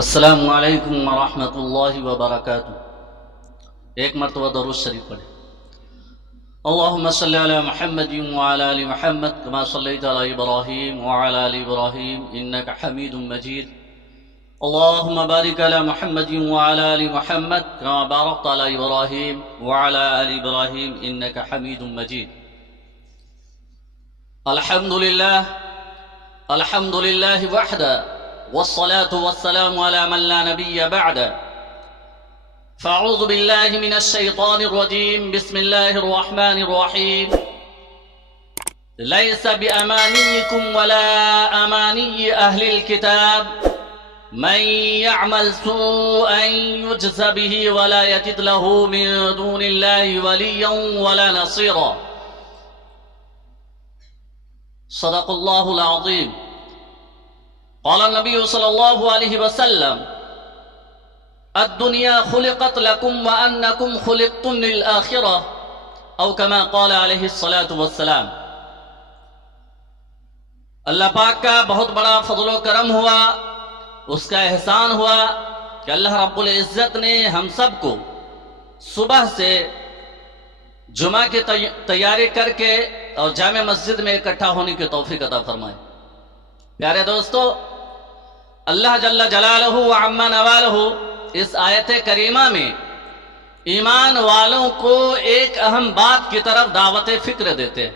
السلام علیکم ورحمۃ اللہ وبرکاتہ۔ ایک مرتبہ درود شریف پڑھیں۔ اللہم صلی علی محمد وعلی آل محمد کما صلیت علی ابراہیم وعلی آل ابراہیم انک حمید مجید۔ اللہم بارک علی محمد وعلی آل محمد کما بارکت علی ابراہیم وعلی آل ابراہیم انک حمید مجید۔ الحمد للہ وحدہ والصلاة والسلام على من لا نبي بعد، فاعوذ بالله من الشيطان الرجيم، بسم الله الرحمن الرحيم۔ ليس بأمانيكم ولا أماني أهل الكتاب، من يعمل سوءا يجز به ولا يجد له من دون الله وليا ولا نصيرا۔ صدق الله العظيم۔ قال النبي صلى الله عليه وسلم: الدنيا خلقت لكم وأنكم خلقتم للآخرة، أو كما قال عليه الصلاة والسلام۔ اللہ پاک کا بہت بڑا فضل و کرم ہوا، اس کا احسان ہوا کہ اللہ رب العزت نے ہم سب کو صبح سے جمعہ کی تیاری کر کے اور جامع مسجد میں اکٹھا ہونے کی توفیق عطا فرمائے۔ پیارے دوستو، اللہ جل جلالہ وعما نوالہ اس آیت کریمہ میں ایمان والوں کو ایک اہم بات کی طرف دعوت فکر دیتے ہیں،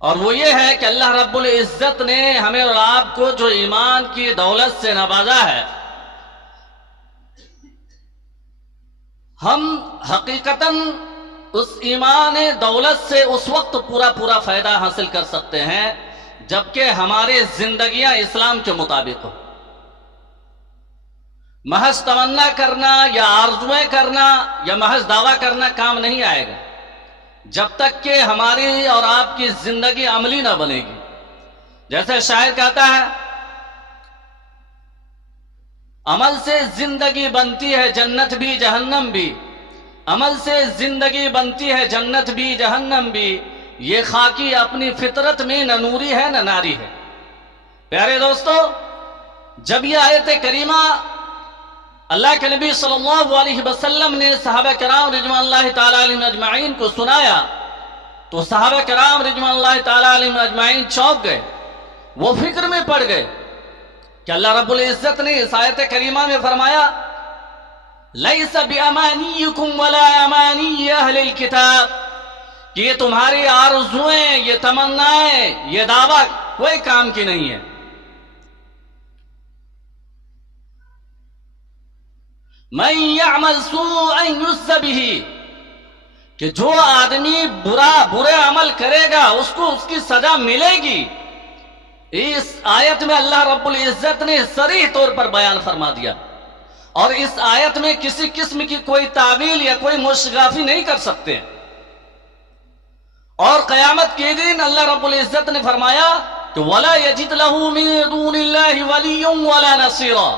اور وہ یہ ہے کہ اللہ رب العزت نے ہمیں اور آپ کو جو ایمان کی دولت سے نوازا ہے، ہم حقیقتاً اس ایمان دولت سے اس وقت پورا فائدہ حاصل کر سکتے ہیں جبکہ ہمارے زندگیاں اسلام کے مطابق ہو۔ محض تمنا کرنا یا آرزویں کرنا یا محض دعویٰ کرنا کام نہیں آئے گا جب تک کہ ہماری اور آپ کی زندگی عملی نہ بنے گی۔ جیسے شاعر کہتا ہے، عمل سے زندگی بنتی ہے جنت بھی جہنم بھی، عمل سے زندگی بنتی ہے جنت بھی جہنم بھی، یہ خاکی اپنی فطرت میں نہ نوری ہے نہ ناری ہے۔ پیارے دوستو، جب یہ آیت کریمہ اللہ کے نبی صلی اللہ علیہ وسلم نے صحابہ کرام رضوان اللہ تعالی علیہم اجمعین کو سنایا تو صحابہ کرام رضوان اللہ تعالی علیہم اجمعین چونک گئے، وہ فکر میں پڑ گئے کہ اللہ رب العزت نے اس آیت کریمہ میں فرمایا: لیس بامانیکم ولا امانی اہل الکتاب، کہ یہ تمہاری آرزویں، یہ تمنائیں، یہ دعویٰ کوئی کام کی نہیں ہے۔ من یعمل سوءا یجز بہ، کہ جو آدمی برے عمل کرے گا اس کو اس کی سزا ملے گی۔ اس آیت میں اللہ رب العزت نے صریح طور پر بیان فرما دیا، اور اس آیت میں کسی قسم کی کوئی تعویل یا کوئی مشگافی نہیں کر سکتے۔ اور قیامت کے دن اللہ رب العزت نے فرمایا کہ وَلَا يَجِدْ لَهُ مِن دُونِ اللَّهِ وَلِيٌّ وَلَا نَصِيرًا،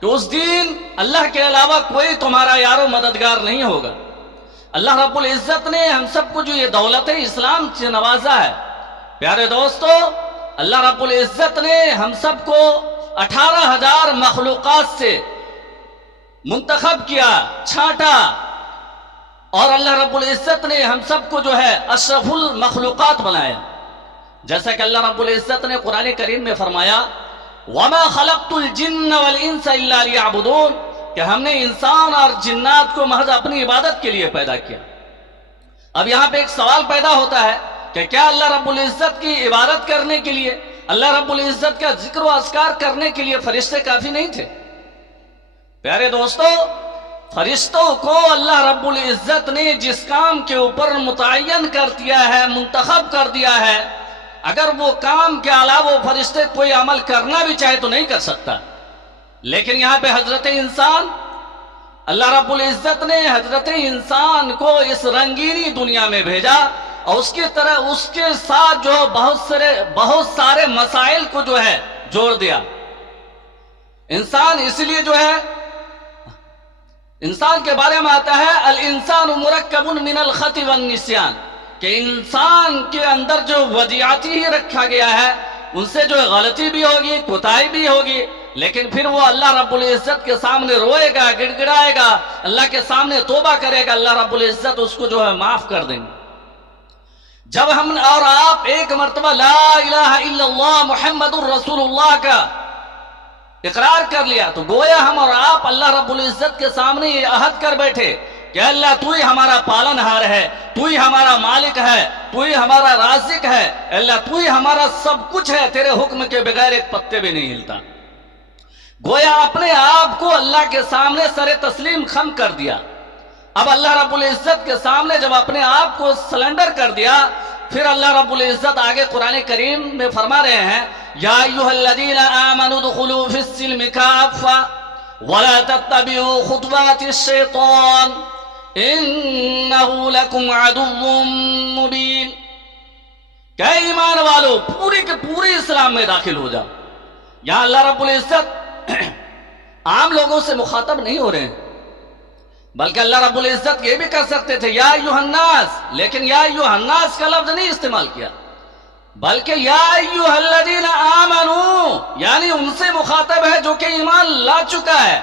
کہ اس دن اللہ کے علاوہ کوئی تمہارا یار و مددگار نہیں ہوگا۔ اللہ رب العزت نے ہم سب کو جو یہ دولت اسلام سے نوازا ہے، پیارے دوستو، اللہ رب العزت نے ہم سب کو 18,000 مخلوقات سے منتخب کیا، چھانٹا، اور اللہ رب العزت نے ہم سب کو جو ہے اشرف المخلوقات بنایا۔ جیسا کہ اللہ رب العزت نے قرآن کریم میں فرمایا: وَمَا خَلَقْتُ الْجِنَّ وَالْإِنسَ إِلَّا لِيَعْبُدُونَ، کہ ہم نے انسان اور جنات کو محض اپنی عبادت کے لیے پیدا کیا۔ اب یہاں پہ ایک سوال پیدا ہوتا ہے کہ کیا اللہ رب العزت کی عبادت کرنے کے لیے، اللہ رب العزت کا ذکر و اذکار کرنے کے لیے فرشتے کافی نہیں تھے؟ پیارے دوستو، فرشتوں کو اللہ رب العزت نے جس کام کے اوپر متعین کر دیا ہے، منتخب کر دیا ہے، اگر وہ کام کے علاوہ وہ فرشتے کوئی عمل کرنا بھی چاہے تو نہیں کر سکتا۔ لیکن یہاں پہ حضرت انسان، اللہ رب العزت نے حضرت انسان کو اس رنگینی دنیا میں بھیجا، اور اس کی طرح اس کے ساتھ جو بہت سارے مسائل کو جو ہے جوڑ دیا۔ انسان اس لیے جو ہے، انسان کے بارے میں آتا ہے الانسان مرکب من الخطأ والنسیان، کہ انسان کے اندر جو وضعیاتی ہی رکھا گیا ہے ان سے جو غلطی بھی ہوگی، کوتاہی بھی ہوگی، لیکن پھر وہ اللہ رب العزت کے سامنے روئے گا، گڑ گڑائے گا، اللہ کے سامنے توبہ کرے گا، اللہ رب العزت اس کو جو ہے معاف کر دیں گے۔ جب ہم اور آپ ایک مرتبہ لا الہ الا اللہ محمد الرسول اللہ کا اقرار کر لیا تو گویا ہم اور آپ اللہ رب العزت کے سامنے یہ عہد کر بیٹھے کہ اللہ تو ہی ہمارا پالن ہار ہے، تو ہی ہمارا مالک ہے، تو ہی ہمارا رازق ہے، اللہ تو ہی ہمارا سب کچھ ہے، تیرے حکم کے بغیر ایک پتے بھی نہیں ہلتا۔ گویا اپنے آپ کو اللہ کے سامنے سر تسلیم خم کر دیا۔ اب اللہ رب العزت کے سامنے جب اپنے آپ کو سلنڈر کر دیا، پھر اللہ رب العزت آگے قرآن کریم میں فرما رہے ہیں یا ایھا الذین آمنوا ادخلوا فی السلم کافۃ ولا تتبعوا خطوات الشیطان انہ لکم عدو مبین۔ کہ ایمان والو پوری کے پوری اسلام میں داخل ہو جاؤ۔ یہاں اللہ رب العزت عام لوگوں سے مخاطب نہیں ہو رہے ہیں، بلکہ اللہ رب العزت یہ بھی کر سکتے تھے یا ایھا الناس، لیکن یا ایھا الناس کا لفظ نہیں استعمال کیا، بلکہ یا ایھا الذین آمنوا، یعنی ان سے مخاطب ہے جو کہ ایمان لا چکا ہے،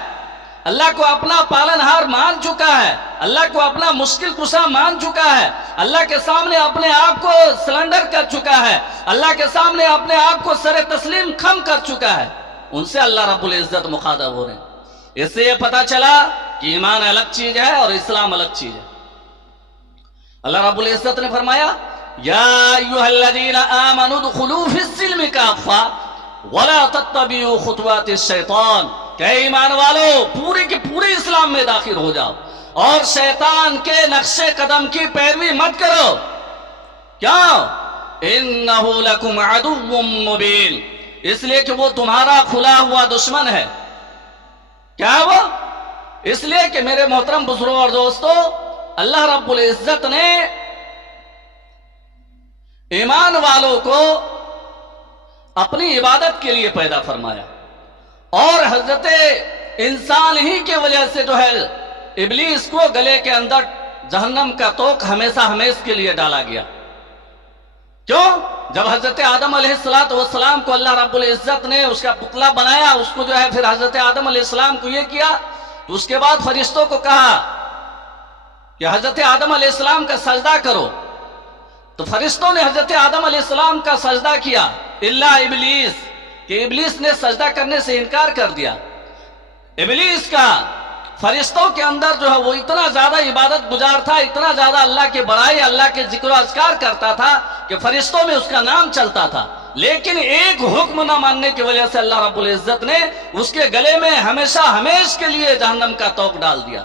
اللہ کو اپنا پالن ہار مان چکا ہے، اللہ کو اپنا مشکل کشا مان چکا ہے، اللہ کے سامنے اپنے آپ کو سلنڈر کر چکا ہے، اللہ کے سامنے اپنے آپ کو سر تسلیم خم کر چکا ہے، ان سے اللہ رب العزت مخاطب ہو رہے ہیں۔ اس سے یہ پتا چلا کہ ایمان الگ چیز ہے اور اسلام الگ چیز ہے۔ اللہ رب العزت نے فرمایا یا ایھا الذین آمنوا ادخلوا فی السلم کافۃ ولا تتبعوا خطوات الشیطان، کہ ایمان والو پوری کی پوری اسلام میں داخل ہو جاؤ اور شیطان کے نقش قدم کی پیروی مت کرو۔ کیوں؟ انہ لکم عدو مبین، اس لیے کہ وہ تمہارا کھلا ہوا دشمن ہے۔ کیا وہ؟ اس لیے کہ میرے محترم بزرگوں اور دوستو، اللہ رب العزت نے ایمان والوں کو اپنی عبادت کے لیے پیدا فرمایا، اور حضرت انسان ہی کی وجہ سے جو ہے ابلیس کو گلے کے اندر جہنم کا توق ہمیشہ ہمیش کے لیے ڈالا گیا۔ کیوں؟ جب حضرت آدم علیہ السلام کو اللہ رب العزت نے اس کا پتلا بنایا، اس کو جو ہے پھر حضرت آدم علیہ السلام کو یہ کیا تو اس کے بعد فرشتوں کو کہا کہ حضرت آدم علیہ السلام کا سجدہ کرو، تو فرشتوں نے حضرت آدم علیہ السلام کا سجدہ کیا الا ابلیس، کہ ابلیس نے سجدہ کرنے سے انکار کر دیا۔ ابلیس کا فرشتوں کے اندر جو ہے وہ اتنا زیادہ عبادت گزار تھا، اتنا زیادہ اللہ کے بڑائی، اللہ کے ذکر و اذکار کرتا تھا کہ فرشتوں میں اس کا نام چلتا تھا، لیکن ایک حکم نہ ماننے کی وجہ سے اللہ رب العزت نے اس کے گلے میں ہمیشہ ہمیش کے لیے جہنم کا توق ڈال دیا۔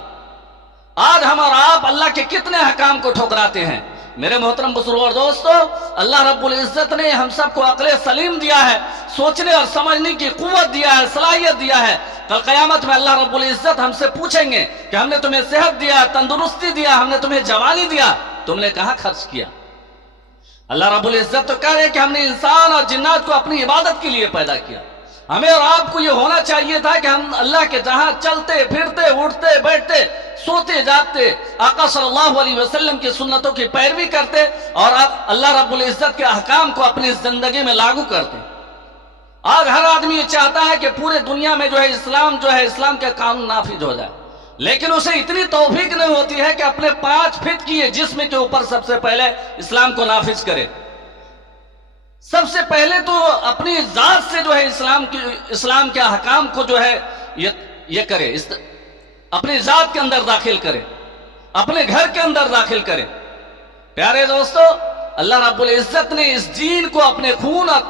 آج ہم اور آپ اللہ کے کتنے احکام کو ٹھکراتے ہیں۔ میرے محترم بزرگوں اور دوستو، اللہ رب العزت نے ہم سب کو عقل سلیم دیا ہے، سوچنے اور سمجھنے کی قوت دیا ہے، صلاحیت دیا ہے۔ کل قیامت میں اللہ رب العزت ہم سے پوچھیں گے کہ ہم نے تمہیں صحت دیا، تندرستی دیا، ہم نے تمہیں جوانی دیا، تم نے کہاں خرچ کیا؟ اللہ رب العزت تو کہہ رہے کہ ہم نے انسان اور جنات کو اپنی عبادت کے لیے پیدا کیا۔ ہمیں اور آپ کو یہ ہونا چاہیے تھا کہ ہم اللہ کے جہاں چلتے پھرتے اٹھتے بیٹھتے سوتے جاگتے آقا صلی اللہ علیہ وسلم کی سنتوں کی پیروی کرتے اور اللہ رب العزت کے احکام کو اپنی زندگی میں لاگو کرتے۔ آج ہر آدمی یہ چاہتا ہے کہ پورے دنیا میں جو ہے اسلام کے قانون نافذ ہو جائے، لیکن اسے اتنی توفیق نہیں ہوتی ہے کہ اپنے 5 فٹ کی جسم کے اوپر سب سے پہلے اسلام کو نافذ کرے۔ سب سے پہلے تو اپنی ذات سے جو ہے اسلام کے احکام کو جو ہے یہ کرے، اپنی ذات کے اندر داخل کرے، اپنے گھر کے اندر داخل کرے۔ پیارے دوستو، اللہ رب العزت نے اس دین کو اپنے خون اور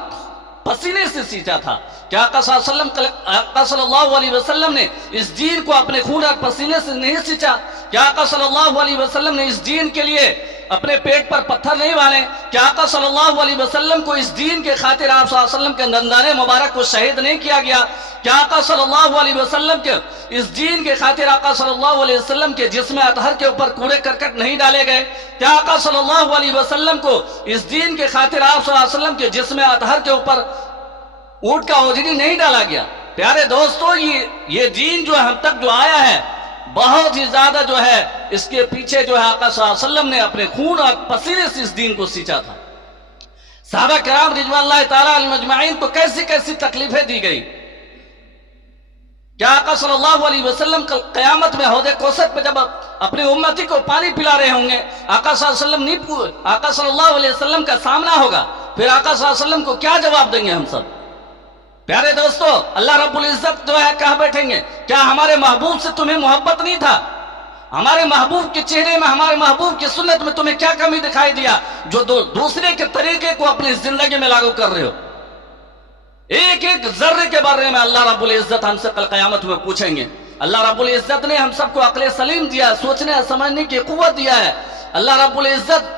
پسینے سے سینچا تھا کہ آقا صلی اللہ علیہ وسلم نے اس دین کو اپنے خون اور پسینے سے نہیں سینچا، کہ آقا صلی اللہ علیہ وسلم نے اس دین کے لیے اپنے پیٹ پر پتھر نہیں مارے، کہ آقا صلی اللہ علیہ وسلم کو اس دین کے خاطر آپ صلی اللہ علیہ وسلم کے دندان مبارک کو شہید نہیں کیا گیا، کہ آقا صلی اللہ علیہ وسلم کے اس دین کے خاطر آقا صلی اللہ علیہ وسلم کے جسم اطہر کے اوپر کوڑے کرکٹ نہیں ڈالے گئے، کہ آقا صلی اللہ علیہ وسلم کو اس دین کے خاطر آپ صلی اللہ علیہ وسلم کے جسم اطہر کے اوپر اونٹ کا اوجری نہیں ڈالا گیا۔ پیارے دوستو، یہ دین جو ہم تک جو آیا ہے بہت ہی زیادہ جو ہے اس کے پیچھے جو ہے آقا صلی اللہ علیہ وسلم نے اپنے خون اور پسینے سے اس دین کو سینچا تھا۔ صحابہ کرام رضوان اللہ تعالیٰ علیہم اجمعین کو کیسی کیسی تکلیفیں دی گئی، کیا آقا صلی اللہ علیہ وسلم کل قیامت میں حوض کوثر پہ جب اپنی امتی کو پانی پلا رہے ہوں گے، آقا صلی اللہ علیہ وسلم آقا صلی اللہ علیہ وسلم کا سامنا ہوگا، پھر آقا صلی اللہ علیہ وسلم کو کیا جواب دیں گے ہم سب؟ پیارے دوستو، اللہ رب العزت جو ہے کہہ بیٹھیں گے کیا ہمارے محبوب سے تمہیں محبت نہیں تھا؟ ہمارے محبوب کے چہرے میں، ہمارے محبوب کی سنت میں تمہیں کیا کمی دکھائی دیا جو دوسرے کے طریقے کو اپنی زندگی میں لاگو کر رہے ہو؟ ایک ایک ذرے کے بارے میں اللہ رب العزت ہم سے کل قیامت میں پوچھیں گے۔ اللہ رب العزت نے ہم سب کو عقل سلیم دیا، سوچنے سمجھنے کی قوت دیا ہے۔ اللہ رب العزت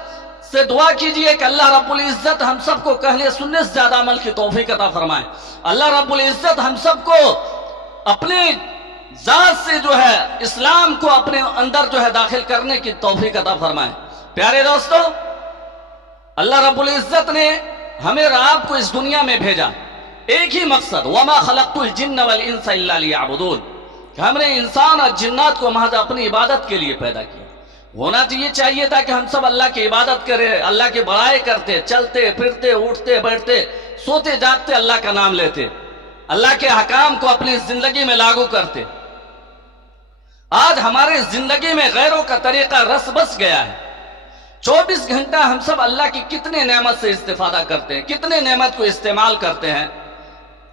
سے دعا کیجئے کہ اللہ رب العزت ہم سب کو کہنے سننے سے زیادہ عمل کی توفیق عطا فرمائے۔ اللہ رب العزت ہم سب کو اپنی ذات سے جو ہے اسلام کو اپنے اندر جو ہے داخل کرنے کی توفیق عطا فرمائے۔ پیارے دوستو، اللہ رب العزت نے ہمیں اور آپ کو اس دنیا میں بھیجا ایک ہی مقصد، وَمَا خَلَقْتُ الْجِنَّ وَالْإِنسَ إِلَّا لِيَعْبُدُونَ، کہ ہم نے انسان اور جنات کو محض اپنی عبادت کے لیے پیدا کیا۔ ہونا تو یہ چاہیے تھا کہ ہم سب اللہ کی عبادت کریں، اللہ کی بڑائی کرتے، چلتے پھرتے اٹھتے بیٹھتے سوتے جاگتے اللہ کا نام لیتے، اللہ کے حکام کو اپنی زندگی میں لاگو کرتے۔ آج ہمارے زندگی میں غیروں کا طریقہ رس بس گیا ہے۔ 24 گھنٹہ ہم سب اللہ کی کتنے نعمت سے استفادہ کرتے ہیں، کتنے نعمت کو استعمال کرتے ہیں۔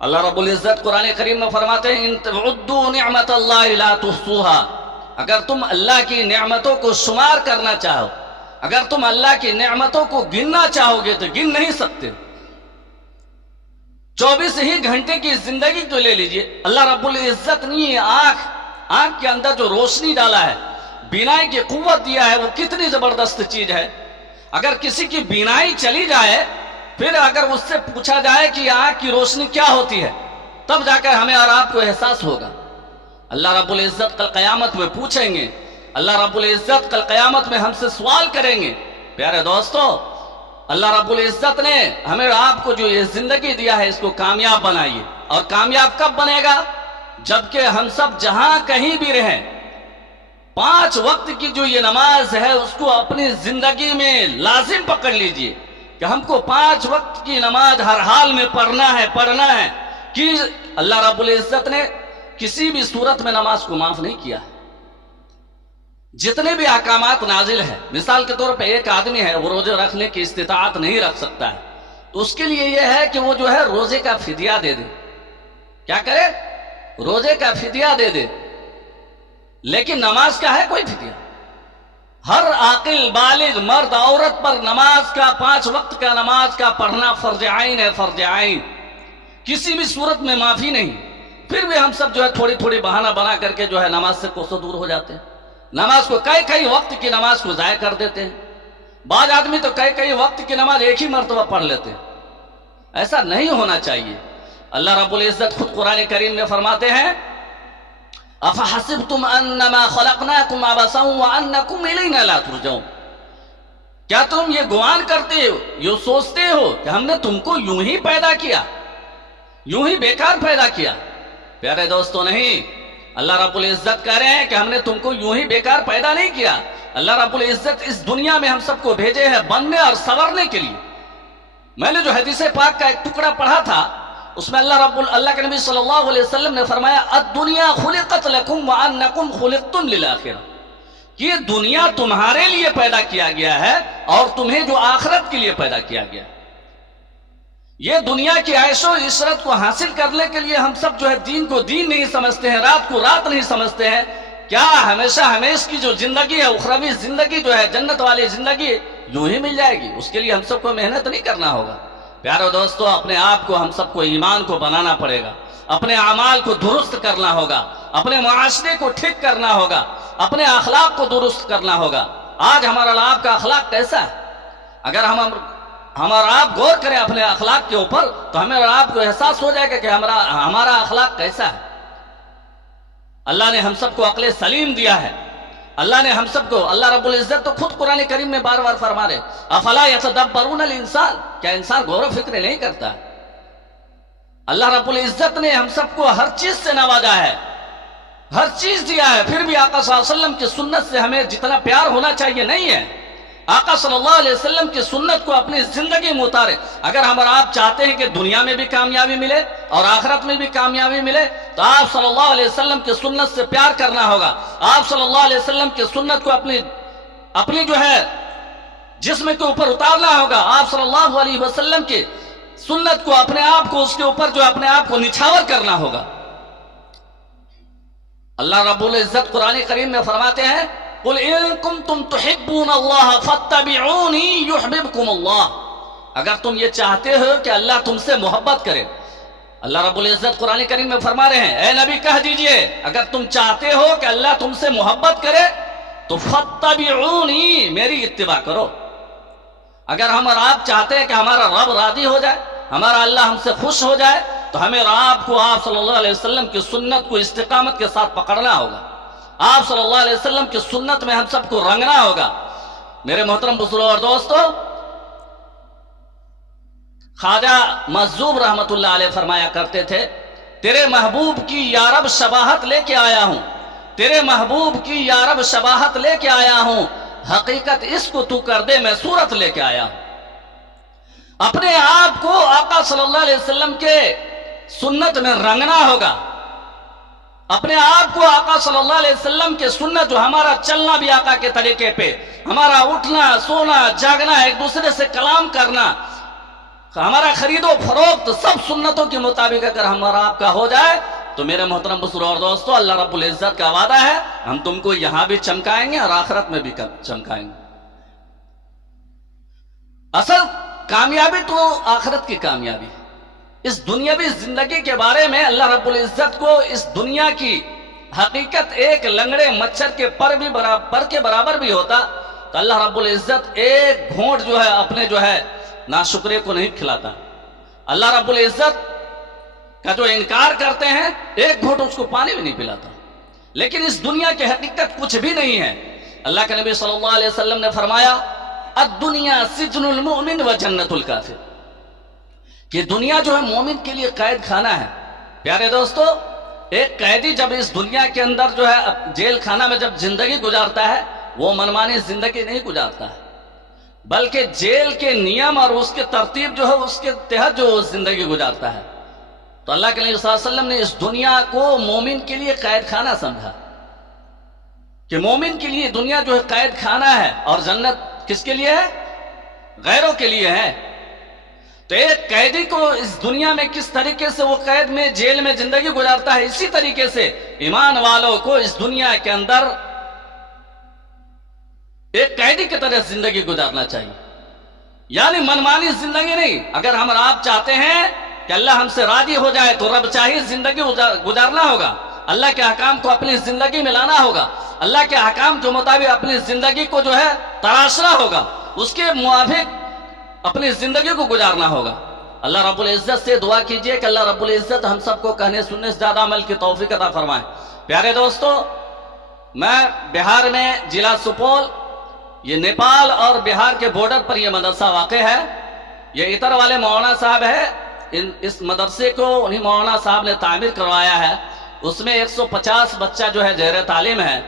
اللہ رب العزت قرآن کریم میں فرماتے ہیں، ان تعدوا نعمت اللہ لا تحصوها، اگر تم اللہ کی نعمتوں کو شمار کرنا چاہو، اگر تم اللہ کی نعمتوں کو گننا چاہو گے تو گن نہیں سکتے۔ 24 ہی گھنٹے کی زندگی تو لے لیجئے، اللہ رب العزت نے آنکھ کے اندر جو روشنی ڈالا ہے، بینائی کی قوت دیا ہے، وہ کتنی زبردست چیز ہے۔ اگر کسی کی بینائی چلی جائے، پھر اگر اس سے پوچھا جائے کہ آنکھ کی روشنی کیا ہوتی ہے، تب جا کر ہمیں اور آپ کو احساس ہوگا۔ اللہ رب العزت کل قیامت میں پوچھیں گے، اللہ رب العزت کل قیامت میں ہم سے سوال کریں گے۔ پیارے دوستو، اللہ رب العزت نے ہمیں اور آپ کو جو یہ زندگی دیا ہے، اس کو کامیاب بنائیے۔ اور کامیاب کب بنے گا؟ جبکہ ہم سب جہاں کہیں بھی رہیں، 5 وقت کی جو یہ نماز ہے اس کو اپنی زندگی میں لازم پکڑ لیجئے کہ ہم کو 5 وقت کی نماز ہر حال میں پڑھنا ہے کہ اللہ رب العزت نے کسی بھی صورت میں نماز کو معاف نہیں کیا ہے۔ جتنے بھی احکامات نازل ہیں، مثال کے طور پہ ایک آدمی ہے، وہ روزے رکھنے کی استطاعت نہیں رکھ سکتا ہے، تو اس کے لیے یہ ہے کہ وہ جو ہے روزے کا فدیہ دے دے۔ کیا کرے؟ روزے کا فدیہ دے دے۔ لیکن نماز کا ہے کوئی فدیہ؟ ہر عاقل بالغ مرد عورت پر نماز کا 5 وقت کا نماز کا پڑھنا فرض عین ہے، فرض عین، کسی بھی صورت میں معافی نہیں۔ پھر بھی ہم سب جو ہے تھوڑی تھوڑی بہانہ بنا کر کے جو ہے نماز سے کوسوں دور ہو جاتے ہیں، نماز کو کئی وقت کی نماز کو ضائع کر دیتے ہیں۔ بعض آدمی تو کئی وقت کی نماز ایک ہی مرتبہ پڑھ لیتے ہیں۔ ایسا نہیں ہونا چاہیے۔ اللہ رب العزت خود قرآن کریم میں فرماتے ہیں، افحسبتم انما خلقناکم عبثا وانکم الینا لا ترجعون، کیا تم یہ گمان کرتے ہو، یہ سوچتے ہو کہ ہم نے تم کو یوں ہی پیدا کیا، یوں ہی بیکار پیدا کیا؟ پیارے دوستو، نہیں، اللہ رب العزت کہہ رہے ہیں کہ ہم نے تم کو یوں ہی بیکار پیدا نہیں کیا۔ اللہ رب العزت اس دنیا میں ہم سب کو بھیجے ہیں بننے اور سنورنے کے لیے۔ میں نے جو حدیث پاک کا ایک ٹکڑا پڑھا تھا، اس میں اللہ کے نبی صلی اللہ علیہ وسلم نے فرمایا، الدنیا خلقت لکم وانکم خلقتم للآخرہ، یہ دنیا تمہارے لیے پیدا کیا گیا ہے اور تمہیں جو آخرت کے لیے پیدا کیا گیا ہے۔ یہ دنیا کی عیش و عشرت کو حاصل کرنے کے لیے ہم سب جو ہے دین کو دین نہیں سمجھتے ہیں، رات کو رات نہیں سمجھتے ہیں۔ کیا ہمیشہ کی جو زندگی ہے، اخروی زندگی جو ہے، جنت والی زندگی یوں ہی مل جائے گی؟ اس کے لیے ہم سب کو محنت نہیں کرنا ہوگا۔ پیارے دوستو، اپنے آپ کو ہم سب کو ایمان کو بنانا پڑے گا، اپنے اعمال کو درست کرنا ہوگا، اپنے معاشرے کو ٹھیک کرنا ہوگا، اپنے اخلاق کو درست کرنا ہوگا۔ آج ہمارا آپ کا اخلاق کیسا ہے؟ اگر ہم اور آپ غور کریں اپنے اخلاق کے اوپر تو ہمیں اور آپ کو احساس ہو جائے گا کہ ہمارا اخلاق کیسا ہے۔ اللہ نے ہم سب کو عقل سلیم دیا ہے، اللہ نے ہم سب کو، اللہ رب العزت تو خود قرآن کریم میں بار بار فرما رہے، افلا یتدبرون الانسان، کیا انسان غور و فکر نہیں کرتا؟ اللہ رب العزت نے ہم سب کو ہر چیز سے نوازا ہے، ہر چیز دیا ہے، پھر بھی آقا صلی اللہ علیہ وسلم کی سنت سے ہمیں جتنا پیار ہونا چاہیے نہیں ہے۔ آقا صلی اللہ علیہ وسلم کی سنت کو اپنی زندگی میں اتارے. اگر ہم اور آپ چاہتے ہیں کہ دنیا میں بھی کامیابی ملے اور آخرت میں بھی کامیابی ملے تو آپ صلی اللہ علیہ وسلم کی سنت سے پیار کرنا ہوگا. آپ صلی اللہ علیہ وسلم کی سنت کو اپنی جو ہے جسم کے اوپر اتارنا ہوگا. آپ صلی اللہ علیہ وسلم کی سنت کو اپنے آپ کو اس کے اوپر جو اپنے آپ کو نچھاور کرنا ہوگا. اللہ رب العزت قرآن کریم میں فرماتے ہیں قل ان کنتم تحبون اللہ فاتبعونی یحببکم اللہ. اگر تم یہ چاہتے ہو کہ اللہ تم سے محبت کرے، اللہ رب العزت قرآن کریم میں فرما رہے ہیں اے نبی کہہ دیجئے اگر تم چاہتے ہو کہ اللہ تم سے محبت کرے تو فاتبعونی، میری اتباع کرو. اگر ہم اور آپ چاہتے ہیں کہ ہمارا رب راضی ہو جائے، ہمارا اللہ ہم سے خوش ہو جائے، تو ہمیں اور آپ کو آپ صلی اللہ علیہ وسلم کی سنت کو استقامت کے ساتھ پکڑنا ہوگا. آپ صلی اللہ علیہ وسلم کی سنت میں ہم سب کو رنگنا ہوگا. میرے محترم بزرگوں اور دوستو، خواجہ مجذوب رحمت اللہ علیہ فرمایا کرتے تھے تیرے محبوب کی یا رب شباہت لے کے آیا ہوں، تیرے محبوب کی یا رب شباہت لے کے آیا ہوں، حقیقت اس کو تو کر دے میں صورت لے کے آیا ہوں. اپنے آپ کو آقا صلی اللہ علیہ وسلم کے سنت میں رنگنا ہوگا. اپنے آپ کو آقا صلی اللہ علیہ وسلم کے سنت، جو ہمارا چلنا بھی آقا کے طریقے پہ، ہمارا اٹھنا سونا جاگنا ایک دوسرے سے کلام کرنا، ہمارا خرید و فروخت سب سنتوں کے مطابق اگر ہمارا آپ کا ہو جائے تو میرے محترم بزرگوں اور دوستو، اللہ رب العزت کا وعدہ ہے ہم تم کو یہاں بھی چمکائیں گے اور آخرت میں بھی چمکائیں گے. اصل کامیابی تو آخرت کی کامیابی. اس دنیاوی زندگی کے بارے میں اللہ رب العزت کو اس دنیا کی حقیقت ایک لنگڑے مچھر کے پر کے برابر بھی ہوتا تو اللہ رب العزت ایک گھونٹ جو ہے اپنے جو ہے ناشکرے کو نہیں کھلاتا. اللہ رب العزت کا جو انکار کرتے ہیں ایک گھونٹ اس کو پانی بھی نہیں پلاتا. لیکن اس دنیا کی حقیقت کچھ بھی نہیں ہے. اللہ کے نبی صلی اللہ علیہ وسلم نے فرمایا الدنیا سجن المؤمن و جنت الکافر، کہ دنیا جو ہے مومن کے لیے قید خانہ ہے. پیارے دوستو، ایک قیدی جب اس دنیا کے اندر جو ہے جیل خانہ میں جب زندگی گزارتا ہے وہ منمانی زندگی نہیں گزارتا ہے، بلکہ جیل کے نیم اور اس کے ترتیب جو ہے اس کے تحت جو زندگی گزارتا ہے. تو اللہ کے نبی صلی اللہ علیہ وسلم نے اس دنیا کو مومن کے لیے قید خانہ سمجھا کہ مومن کے لیے دنیا جو ہے قید خانہ ہے اور جنت کس کے لیے ہے؟ غیروں کے لیے ہے. تو ایک قیدی کو اس دنیا میں کس طریقے سے وہ قید میں جیل میں زندگی گزارتا ہے، اسی طریقے سے ایمان والوں کو اس دنیا کے اندر ایک قیدی کی طرح زندگی گزارنا چاہیے. یعنی منمانی زندگی نہیں. اگر ہم اور آپ چاہتے ہیں کہ اللہ ہم سے راضی ہو جائے تو رب چاہیے زندگی گزارنا ہوگا، اللہ کے احکام کو اپنی زندگی میں لانا ہوگا، اللہ کے احکام کے مطابق اپنی زندگی کو جو ہے تراشنا ہوگا، اس کے موافق اپنی زندگی کو گزارنا ہوگا. اللہ رب العزت سے دعا کیجئے کہ اللہ رب العزت ہم سب کو کہنے سننے سے زیادہ عمل کی توفیق عطا فرمائے. پیارے دوستو، میں بہار میں ضلع سپول، یہ نیپال اور بہار کے بارڈر پر یہ مدرسہ واقع ہے. یہ اتر والے مولانا صاحب ہے، اس مدرسے کو انہی مولانا صاحب نے تعمیر کروایا ہے. اس میں 150 بچہ جو ہے زیر تعلیم ہے،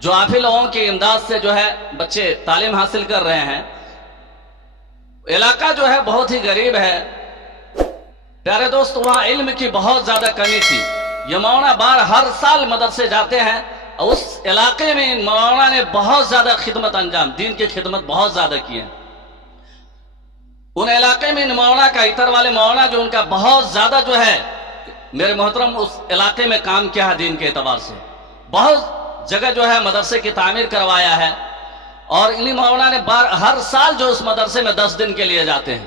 جو آفی لوگوں کی امداد سے جو ہے بچے تعلیم حاصل کر رہے ہیں. علاقہ جو ہے بہت ہی غریب ہے. پیارے دوست، وہاں علم کی بہت زیادہ کمی تھی. یہ مولانا ہر سال مدرسے جاتے ہیں اور اس علاقے میں ان مولانا نے بہت زیادہ خدمت انجام، دین کی خدمت بہت زیادہ کی ہے. ان علاقے میں ان مولانا کا اتر والے مولانا جو ان کا بہت زیادہ جو ہے میرے محترم اس علاقے میں کام کیا ہے. دین کے اعتبار سے بہت جگہ جو ہے مدرسے کی تعمیر کروایا ہے. اور انہی مولانا نے ہر سال جو اس مدرسے میں 10 دن کے لیے جاتے ہیں.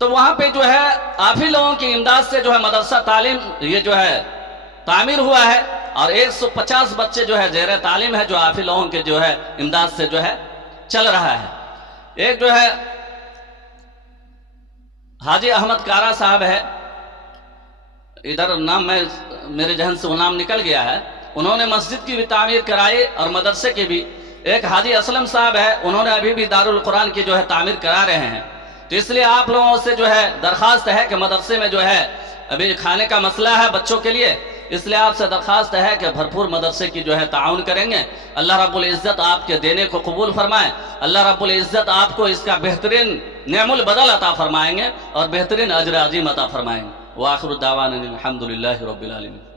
تو وہاں پہ جو ہے آفی لوگوں کی امداد سے جو ہے مدرسہ تعلیم یہ جو ہے تعمیر ہوا ہے اور 150 بچے جو ہے زیر تعلیم ہے جو آفی لوگوں کے جو ہے امداد سے جو ہے چل رہا ہے. ایک جو ہے حاجی احمد کارا صاحب ہے، ادھر نام میرے ذہن سے وہ نام نکل گیا ہے. انہوں نے مسجد کی بھی تعمیر کرائی اور مدرسے کی بھی. ایک حاجی اسلم صاحب ہے، انہوں نے ابھی بھی دارالقرآن کی جو ہے تعمیر کرا رہے ہیں. تو اس لیے آپ لوگوں سے جو ہے درخواست ہے کہ مدرسے میں جو ہے ابھی کھانے کا مسئلہ ہے بچوں کے لیے، اس لیے آپ سے درخواست ہے کہ بھرپور مدرسے کی جو ہے تعاون کریں گے. اللہ رب العزت آپ کے دینے کو قبول فرمائے. اللہ رب العزت آپ کو اس کا بہترین نعم البدل عطا فرمائیں گے اور بہترین اجر عظیم عطا فرمائیں گے. وآخر الدعوانا الحمد للہ رب العالمین.